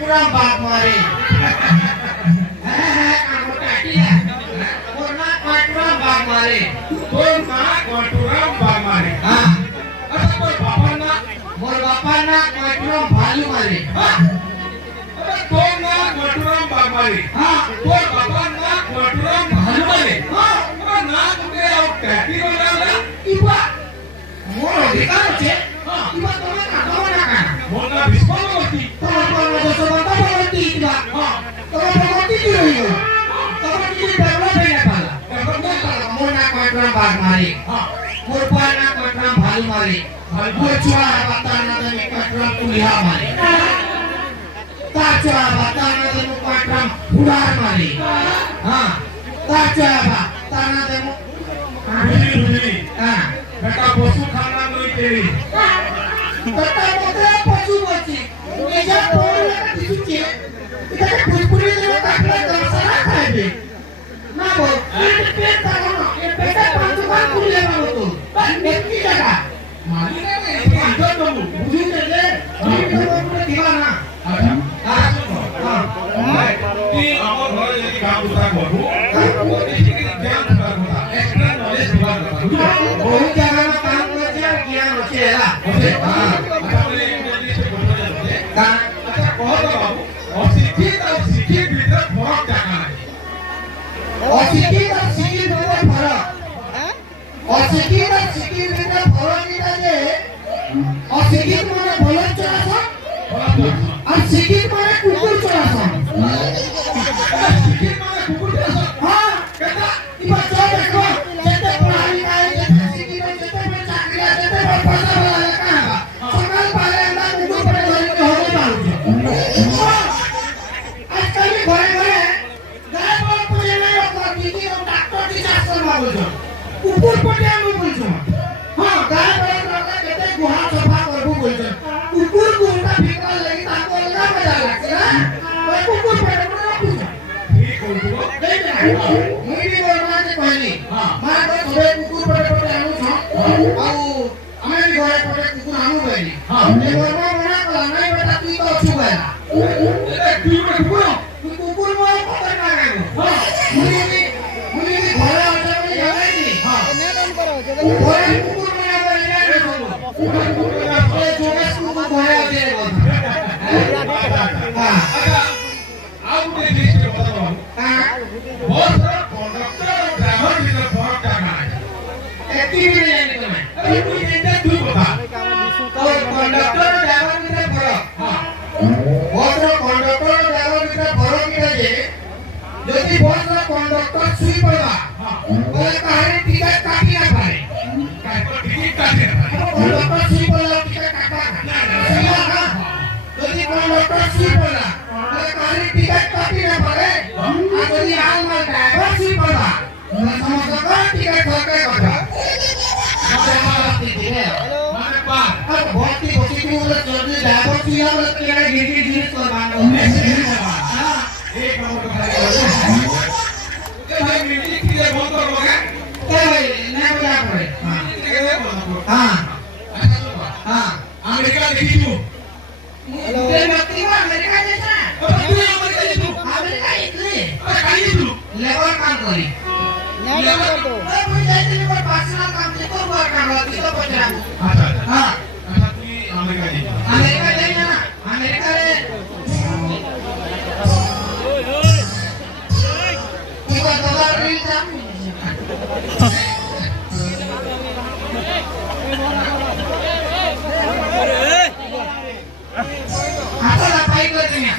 kurang bak mari. Kamu tadi ya. Kurna kurang bak mari. Kurna kurang bak mari. Asa koi bapak na. Mor bapak nak kurang balu mari. Kurna kurang bak mari. Koi bapak na kurang balu mari. Na tuke au tadi mana? Iba. Mor dikar je. Iba toma na. Mona bispon mati. Toma mati iba. Toma mati dulu. Toma di dalam benda pala. Mona kurang bak mari. Murpana kurang balu mari. Bocua batana dan kurang kuliah mari. Taja batana dan kurang ular mari. Taja batana dan Budi. Beta bosu khana noi teri. Beta mote pasu bachi. Eja pole ka disuche. Ita puri de kakla darsana khaibe. Na bo, pe ta no. E beta pantu ban kuliah malu. Nekti jaga. Mali ne pantu babu. Budi de. Budi de divana. Ki amor ঘরে যদি কাম কথা করব ওই থেকে জ্ঞান কথা extra knowledge দিবা কথা बहुत जगह में काम करते हैं ज्ञान होते हैं ला ওকে আপনি ইংলিশ বলতে যাচ্ছে আচ্ছা কহ তো বাবু অশিক্ষিত আর শিক্ষিত ভিতরে ফরক দেখা নাই अशिक्षित और शिक्षित में फरक अशिक्षित और शिक्षित में फरक इटा जे अशिक्षित माने भलन चलासन और शिक्षित माने कुकुर चलासन শিক্ষিত মানে কুকুর চাষ हां কেটা इबा जो देखो जते पढ़ाई आए जते शिक्षित जते में चाकरी जते में पैसा वाला का सकल पाले अंदर कुकुर पड़े धरी के होने पालू आजकल घरे घरे गाय बोल पूजे नहीं होता दीदी और डॉक्टर की शासन में बोलছো कुकुर पटे हम बोलছো हां गाय बोल रहा कहते गुहा सफा करबो बोलছো कुकुर को उल्टा फिकर लगी ताको लगा मजा लागছে ना ওই কুকুর পটে না पूछो ঠিক বলবো मुई भी बोलना जे कहली मां तो थोड़े कुकुर पटे आनु छ आउ हमें भी घरे पटे कुकुर आनु कहली ए बोलबो मना कला नहीं बेटा तू तो छु गया তুই কুকুর तू कुकुर मोय पकड़ ना गयो मुई भी घरे आते बोली जगाई दी नेट ऑन करो घरे कुकुर मोय बोली नहीं बोलो ए जोगेश कुकुर घरे आते बोल हां আচ্ছা আউ তে লিস্ট কথা বলবো हां बहुत सारा कंडक्टर और ड्राइवर ভিতরে ফরক দেখা নাই एती भी नहीं जाने तुम्हें আরে তুই এটা তুই কথা और कंडक्टर और ड्राइवर में फरक बस रो कंडक्टर और ड्राइवर में फरक किटा जे यदि बस रो कंडक्टर सुई पड़वा बोले कहानी टिकट काटी ना पाए টিকিট কাটে कंडक्टर सुई पड़ला टिकट काटा ना यदि कंडक्टर सुई पड़ला बोले कहानी टिकट काटी ना पाए और यदि आल माल ड्राइवर सुई पड़वा समझ का टिकट धरके कटा মানে পা अब बहुत ही बची थी बोले जल्दी ड्राइवर सुई बोले तो यार गिरी गिरी कर मांगो हां एक नंबर का खाली ए भाई मीटिंग के लिए बहुत कर लोगे क्या भाई ना बोला पड़े हां हां अमेरिका देखी तू हेलो ते व्यक्ति को अमेरिका जैसा तू अमेरिका देखी तू अमेरिका इतने अरे कहीं तू लेबर काम करी लेबर तो मुझे जैसे पर पर्सनल काम से तो वर्क कर रहा थी तो पहुंचा अच्छा हां अच्छा तू अमेरिका देखी अमेरिका जाइए ना अमेरिका रे तू का डॉलर रील जा आता ला पाई कर देंगे